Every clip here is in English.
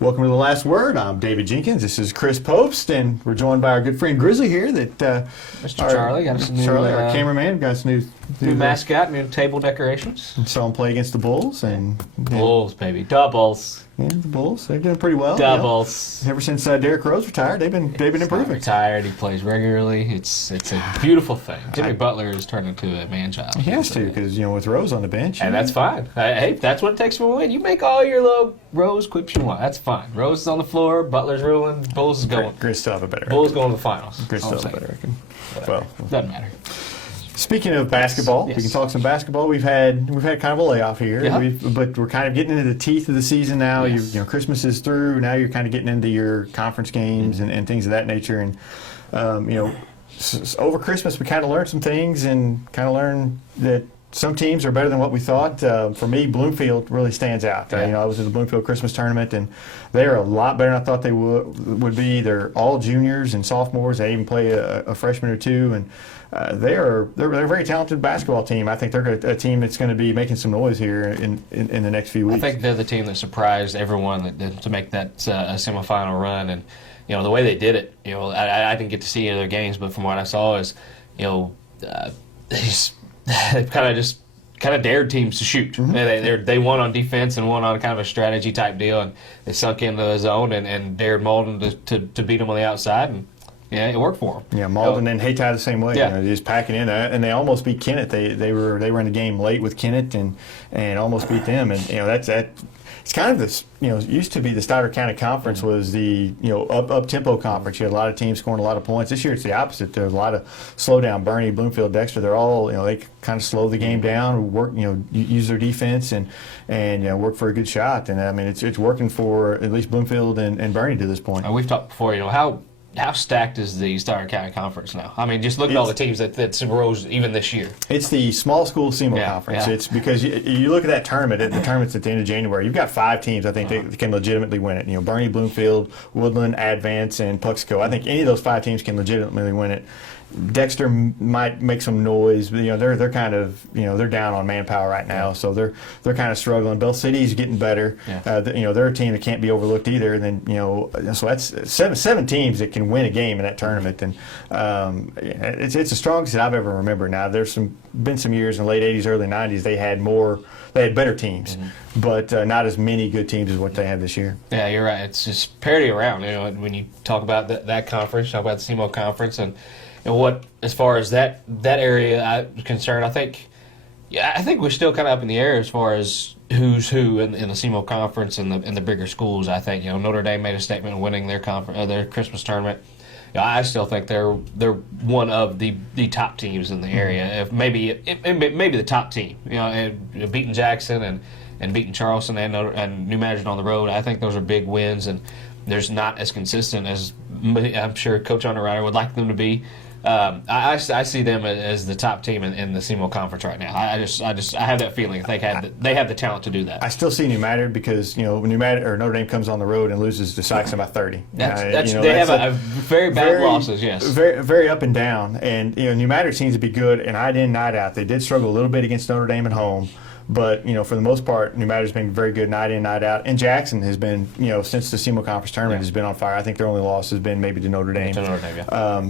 Welcome to The Last Word. I'm David Jenkins. This is Chris Popst, and we're joined by our good friend Grizzly here. Mr. Charlie got us Charlie, our cameraman, got us new mascot, new table decorations. Saw him play against the Bulls, and Bulls, baby, doubles. Yeah, the Bulls, they're doing pretty well. Doubles. Ever since Derrick Rose retired, they've been improving. Retired, he plays regularly. It's a beautiful thing. Jimmy Butler has turned into a man-child. He has to, because with Rose on the bench, and that's fine. Hey, that's what it takes to win. You make all your little Rose quips you want. That's fine. Rose is on the floor. Butler's ruling. Bulls is going. Grizz still have a better. Bulls going to the finals. Grizz still have a better record. Well, doesn't matter. Speaking of basketball, yes. We can talk some basketball. We've had kind of a layoff here, but we're kind of getting into the teeth of the season now. Yes. Christmas is through. Now you're kind of getting into your conference games and things of that nature. And over Christmas we kind of learned some things and kind of learned that some teams are better than what we thought. For me, Bloomfield really stands out. I was at the Bloomfield Christmas tournament, and they are a lot better than I thought they would be. They're all juniors and sophomores. They even play a freshman or two, and they're a very talented basketball team. I think they're a team that's going to be making some noise here in the next few weeks. I think they're the team that surprised everyone to make that semifinal run, and the way they did it. I didn't get to see any of their games, but from what I saw is, they've kind of dared teams to shoot. Mm-hmm. They won on defense and won on kind of a strategy type deal, and they sunk into the zone and dared Malden to beat them on the outside, and it worked for them. Yeah, Malden and Hayti the same way. Yeah. Just packing in, and they almost beat Kennett. They were in the game late with Kennett and almost beat them. And it's kind of this. It used to be the Stoddard County Conference was the up tempo conference. You had a lot of teams scoring a lot of points. This year it's the opposite. There's a lot of slow down. Bernie, Bloomfield, Dexter. They're all they kind of slow the game down, work use their defense and work for a good shot. And I mean it's working for at least Bloomfield and Bernie to this point. We've talked before. How stacked is the Stoddard County Conference now? I mean, just look at all the teams that rose even this year. It's the small school SEMO conference. Yeah. It's because you look at that tournament. The tournament's at the end of January. You've got 5 teams. I think that can legitimately win it. Bernie, Bloomfield, Woodland, Advance, and Puxico. I think any of those 5 teams can legitimately win it. Dexter might make some noise, but they're kind of they're down on manpower right now, so they're kind of struggling. Bell City's getting better. Yeah. They're a team that can't be overlooked either. And then so that's seven teams that can win a game in that tournament, and it's the strongest that I've ever remembered. Now there's been some years in the late '80s, early '90s they had better teams, but not as many good teams as what they have this year. Yeah, you're right. It's just parity around. When you talk about that conference, talk about the SEMO conference, and what, as far as that area is concerned, I think we're still kind of up in the air as far as who's who in the SEMO conference and the bigger schools. I think Notre Dame made a statement of winning their Christmas tournament. I still think they're one of the top teams in the area. If maybe the top team. Beating Jackson and beating Charleston and New Madrid on the road. I think those are big wins, and there's not as consistent as I'm sure Coach Underwriter would like them to be. I see them as the top team in the SEMO conference right now. I have that feeling they have the talent to do that. I still see New Madrid because New Madrid or Notre Dame comes on the road and loses to Sykes by 30. They have a very bad losses. Yes, very very up and down. And New Madrid seems to be good, and night in night out. They did struggle a little bit against Notre Dame at home. But, for the most part, New Madrid's been very good night in, night out. And Jackson has been, since the SEMO Conference tournament has been on fire. I think their only loss has been maybe to Notre Dame.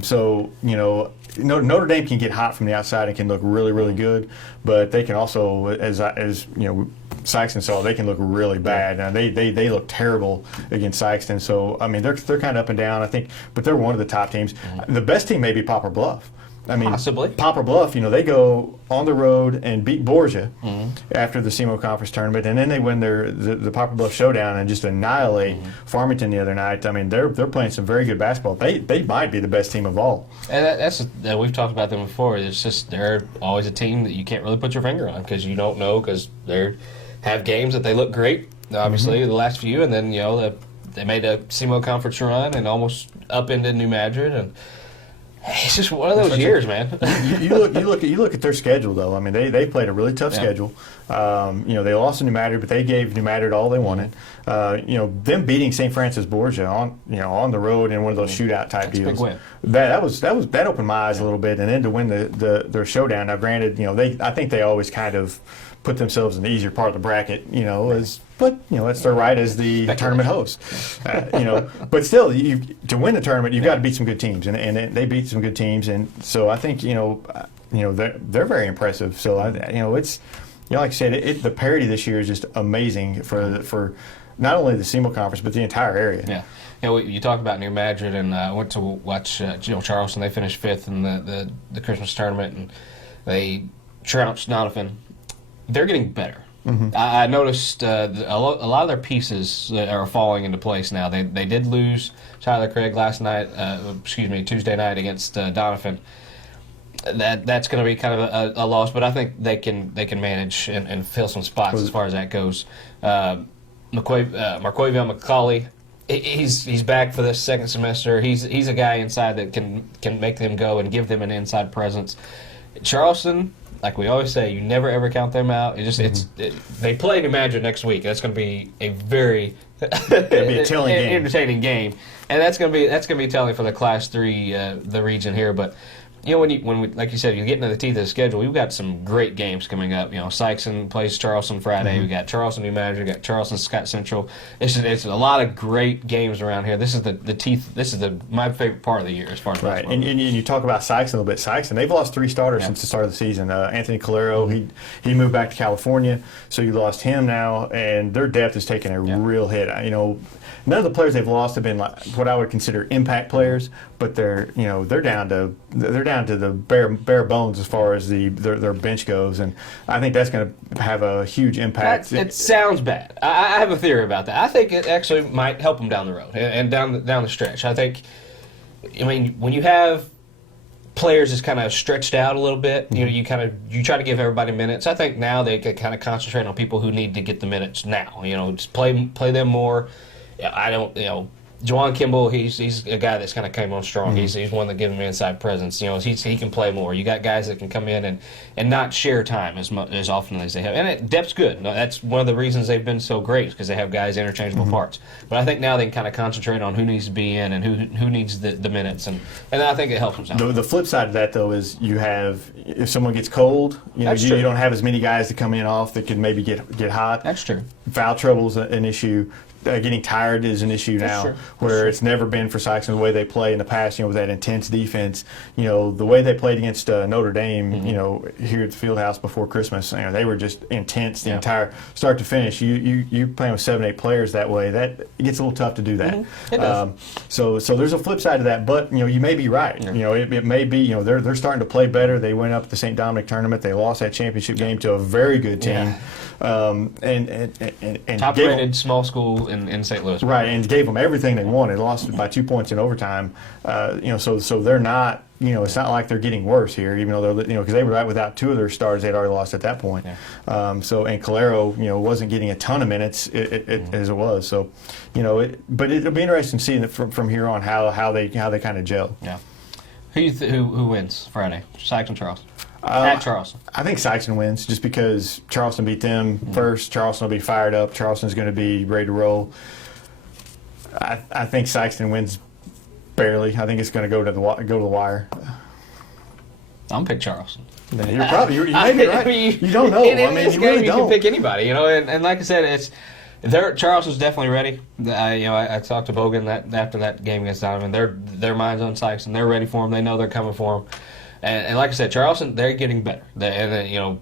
So, Notre Dame can get hot from the outside and can look really, really good. But they can also, as Sykeston saw, they can look really bad. Now, they look terrible against Sykeston. So, I mean, they're kind of up and down, I think. But they're one of the top teams. The best team may be Poplar Bluff. I mean, possibly. Poplar Bluff, they go on the road and beat Borgia after the SEMO Conference tournament, and then they win the Poplar Bluff Showdown and just annihilate Farmington the other night. I mean, they're playing some very good basketball. They might be the best team of all. And we've talked about them before. It's just they're always a team that you can't really put your finger on because you don't know because they have games that they look great, obviously, the last few, and then they made a SEMO Conference run and almost up into New Madrid and. It's just one of those years, man. you look at their schedule though. I mean, they played a really tough schedule. They lost to New Madrid, but they gave New Madrid all they wanted. Them beating St. Francis Borgia on the road in one of those shootout type deals. That's a big win. That opened my eyes a little bit, and then to win their showdown. Now, granted, I think they always kind of put themselves in the easier part of the bracket, but that's their right as the tournament host. But still, to win the tournament, you've got to beat some good teams, and they beat some good teams, and so I think they're very impressive. So it's like I said, the parity this year is just amazing for not only the SEMO conference but the entire area. Yeah. You talk about New Madrid, and I went to watch Charleston. They finished 5th in the Christmas tournament, and they trounced Doniphan. They're getting better. Mm-hmm. I noticed a lot of their pieces are falling into place now. They did lose Tyler Craig Tuesday night against Doniphan. That's going to be kind of a loss, but I think they can manage and fill some spots as far as that goes. Marquavion McCauley, he's back for this second semester. He's a guy inside that can make them go and give them an inside presence. Charleston, like we always say, you never ever count them out. They play New Madrid next week. That's going to be a very entertaining game, and that's going to be telling for the Class 3 the region here, but. When we, like you said, you get into the teeth of the schedule, we've got some great games coming up. Sykeston plays Charleston Friday. Mm-hmm. We got Charleston New Madrid. We got Charleston Scott Central. It's a lot of great games around here. This is the teeth. This is my favorite part of the year as far as right. And you talk about Sykeston a little bit. Sykeston, they've lost 3 starters since the start of the season. Anthony Calero, mm-hmm. he moved back to California, so you lost him now, and their depth is taking a real hit. None of the players they've lost have been like what I would consider impact players, but they're down to the bare bones as far as their bench goes, and I think that's going to have a huge impact. It sounds bad. I have a theory about that. I think it actually might help them down the road and down the stretch. When you have players that's kind of stretched out a little bit, mm-hmm. you try to give everybody minutes. I think now they can kind of concentrate on people who need to get the minutes now. Just play them more. Juwan Kimball, he's a guy that's kind of came on strong. Mm-hmm. He's one that gives him inside presence. He can play more. You got guys that can come in and not share time as often as they have. And depth's good. That's one of the reasons they've been so great, because they have guys interchangeable mm-hmm. parts. But I think now they can kind of concentrate on who needs to be in and who needs the minutes, and I think it helps them. The flip side of that, though, is if someone gets cold, you don't have as many guys to come in off that can maybe get hot. That's true. Foul trouble's an issue. Getting tired is an issue now, where it's never been for Sykeston the way they play in the past. With that intense defense, the way they played against Notre Dame, mm-hmm. Here at the Fieldhouse before Christmas, they were just intense the entire start to finish. You playing with 7-8 players that way, that it gets a little tough to do that. Mm-hmm. It does. So there's a flip side to that, but you may be right. Yeah. It may be they're starting to play better. They went up at the St. Dominic tournament. They lost that championship game to a very good team. Yeah. And top-rated small school in St. Louis. Right, and gave them everything they wanted. Lost by 2 points in overtime. So they're not. It's not like they're getting worse here, even though they're because they were right without 2 of their stars. They'd already lost at that point. Yeah. And Calero, wasn't getting a ton of minutes mm-hmm. as it was. So, but it'll be interesting to see from here on how they kind of gel. Yeah. Who wins Friday? Sykes and Charleston. At Charleston. I think Sykeston wins just because Charleston beat them mm-hmm. first. Charleston will be fired up. Charleston's going to be ready to roll. I think Sykeston wins barely. I think it's going to go to the wire. I'm pick Charleston. You may be right. You don't know. In you really don't. You can pick anybody. And like I said, Charleston's definitely ready. I talked to Bogan after that game against Doniphan. Their mind's on Sykeston. They're ready for him. They know they're coming for him. And like I said, Charleston, they're getting better.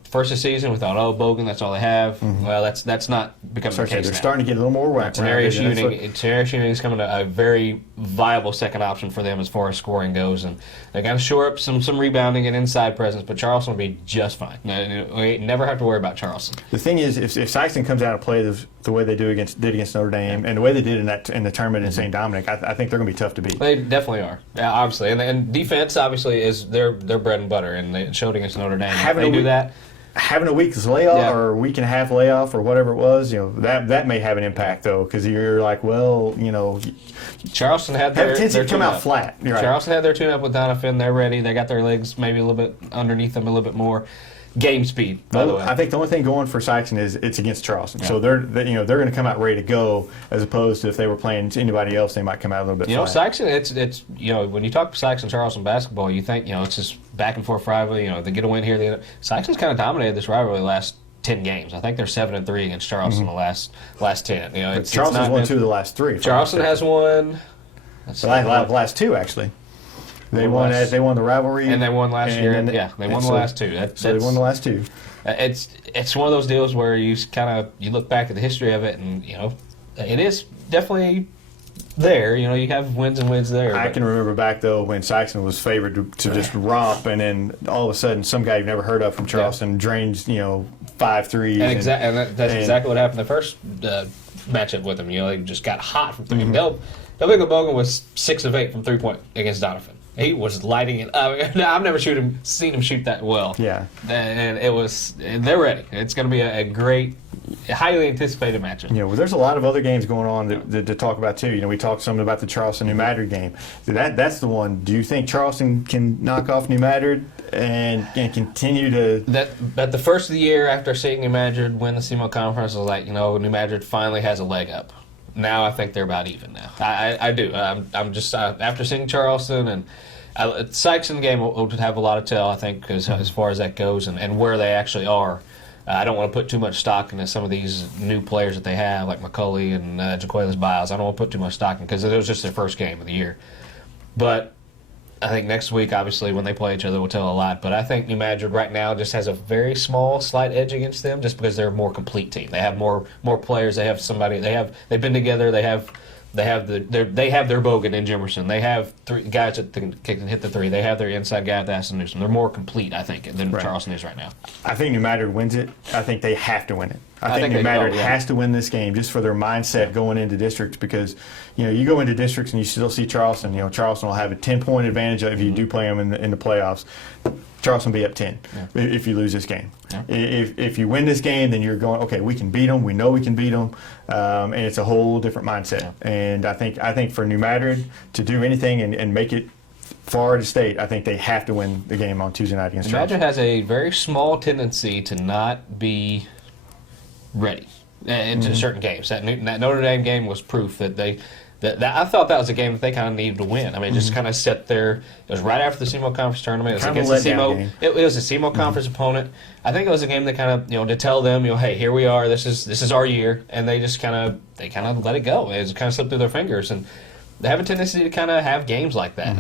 First of the season, we thought, Bogan, that's all they have. Mm-hmm. Well, that's not becoming the case They're now. starting to get a little more whack. Tenarius Ewing is coming to a very viable second option for them as far as scoring goes. And they got to shore up some rebounding and inside presence, but Charleston will be just fine. We never have to worry about Charleston. The thing is, if Sykeston comes out and plays the way they did against Notre Dame and the way they did in the tournament in St. Dominic, I think they're going to be tough to beat. They definitely are, obviously. And defense, obviously, is their bread and butter, and they showed against Notre Dame. Having a week's layoff or a week and a half layoff or whatever it was, that may have an impact though, because you're like, Charleston had their tendency to come out flat. Right. Charleston had their tune-up with Doniphan. They're ready. They got their legs maybe a little bit underneath them, a little bit more. Game speed, by the way. I think the only thing going for Sykeston is it's against Charleston, so they're going to come out ready to go, as opposed to if they were playing anybody else, they might come out a little bit. Sykeston, it's when you talk Sykeston Charleston basketball, you think it's just back and forth rivalry. They get a win here. Sykeston's kind of dominated this rivalry the last 10 games. I think they're 7-3 against Charleston the last 10. You know, But it's Charleston's not won been- 2 of the last 3. if I'm Charleston not has won. mistaken. The last 2 actually. They won the rivalry, And they won last and year. then Yeah, they won the last 2. So they won the last 2. It's one of those deals where you kind of you look back at the history of it, and you know, it is definitely there. You know, you have wins and wins there. I but- can remember back though when Sykeston was favored to just romp, and then all of a sudden some guy you've never heard of from Charleston drains 5 threes. And that's exactly what happened the first matchup with them. You know, they just got hot from 3. Bill Bogan was 6 of 8 from 3-point against Donovan. He was lighting it up. I've never seen him shoot that well. Yeah. And they're ready. It's going to be a great, highly anticipated matchup. Well, there's a lot of other games going on to talk about too. We talked something about the Charleston New Madrid game. That's the one. Do you think Charleston can knock off New Madrid and continue to? But the first of the year after seeing New Madrid win the SEMO conference, I was like, New Madrid finally has a leg up. Now I think they're about even now. I do. I'm just after seeing Charleston and Sykes in the game will have a lot of tell, I think, as far as that goes and where they actually are. I don't want to put too much stock into some of these new players that they have, like McCulley and Jaquelis Biles. I don't want to put too much stock in because it was just their first game of the year. But I think next week, obviously, when they play each other, will tell a lot. But I think New Madrid right now just has a very small, slight edge against them, just because they're a more complete team. They have more players. They have somebody. They've been together. They have their Bogan in Jimerson. They have 3 guys that can hit the 3. They have their inside guy with Aston Newsom. They're more complete, I think, than Charleston is right now. I think New Madrid wins it. I think they have to win it. I think New they Madrid do, yeah. has to win this game just for their mindset going into districts because, you go into districts and you still see Charleston. Charleston will have a 10-point advantage if you do play them in the playoffs. Charleston will be up 10 if you lose this game. Yeah. If you win this game, then you're going, okay, we can beat them. We know we can beat them. And it's a whole different mindset. Yeah. And I think for New Madrid to do anything and make it far to state, I think they have to win the game on Tuesday night against Charleston. New Madrid has a very small tendency to not be ready into certain games. That Notre Dame game was proof that they. That I thought that was a game that they kind of needed to win. I mean, just kind of set their. It was right after the SEMO conference tournament. It was Kind of against a the letdown SEMO. game. It was a SEMO conference opponent. I think it was a game that kind of to tell them hey, here we are. This is our year, and they just kind of let it go. It just kind of slipped through their fingers, and they have a tendency to kind of have games like that.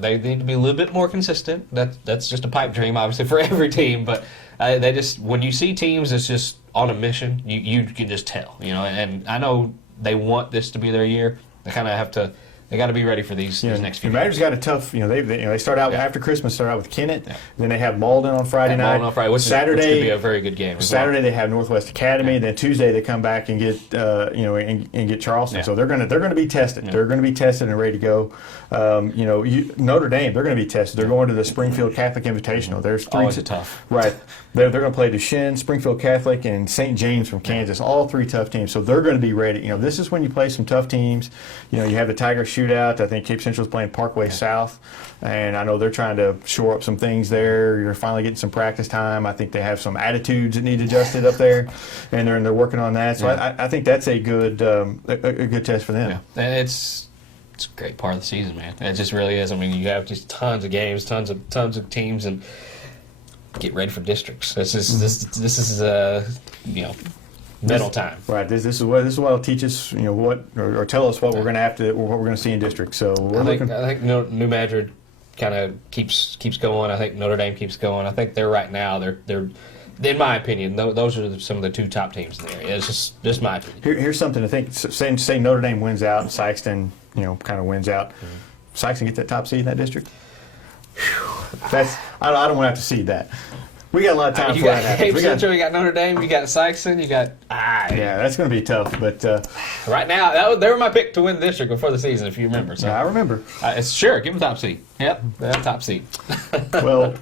They need to be a little bit more consistent. That's just a pipe dream, obviously, for every team. But they just when you see teams that's just on a mission, you can just tell. And I know they want this to be their year. They kind of have to. They got to be ready for these next few. New Madrid's got a tough. They start out after Christmas. Start out with Kennett. Then they have Malden on Friday night. Malden on Friday, which Saturday could be a very good game. Saturday they have Northwest Academy. Then Tuesday they come back and get and get Charleston. Yeah. So they're gonna be tested. Yeah. They're gonna be tested and ready to go. Notre Dame, they're gonna be tested. They're going to the Springfield Catholic Invitational. There's 3 always tough. Right. They're going to play Duchesne, Springfield Catholic, and St. James from Kansas. All 3 tough teams. So they're going to be ready. This is when you play some tough teams. You have the Tiger Shootout. I think Cape Central's playing Parkway South, and I know they're trying to shore up some things there. You're finally getting some practice time. I think they have some attitudes that need adjusted up there, and they're working on that. So I think that's a good a good test for them. Yeah. And it's a great part of the season, man. It just really is. I mean, you have just tons of games, tons of teams, and get ready for districts. This is mental time. Right. This is what will teach us, or tell us what we're going to see in districts. So I think New Madrid kind of keeps going. I think Notre Dame keeps going. I think they're right now. They're in my opinion, those are some of the 2 top teams in the area. It's just my opinion. Here's something to think. Say Notre Dame wins out, and Sykeston, kind of wins out. Sykeston get that top seed in that district. I don't want to have to see that. We got a lot of time before that happens. Cape Central, you got Notre Dame, you got Sykeston, you got. Yeah, that's going to be tough. But right now, they were my pick to win the district before the season, if you remember. So I remember. Sure, give them top seed. Yep, they're top seed. Well,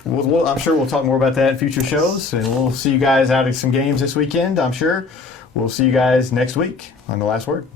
I'm sure we'll talk more about that in future shows, and we'll see you guys out at some games this weekend. I'm sure. We'll see you guys next week on The Last Word.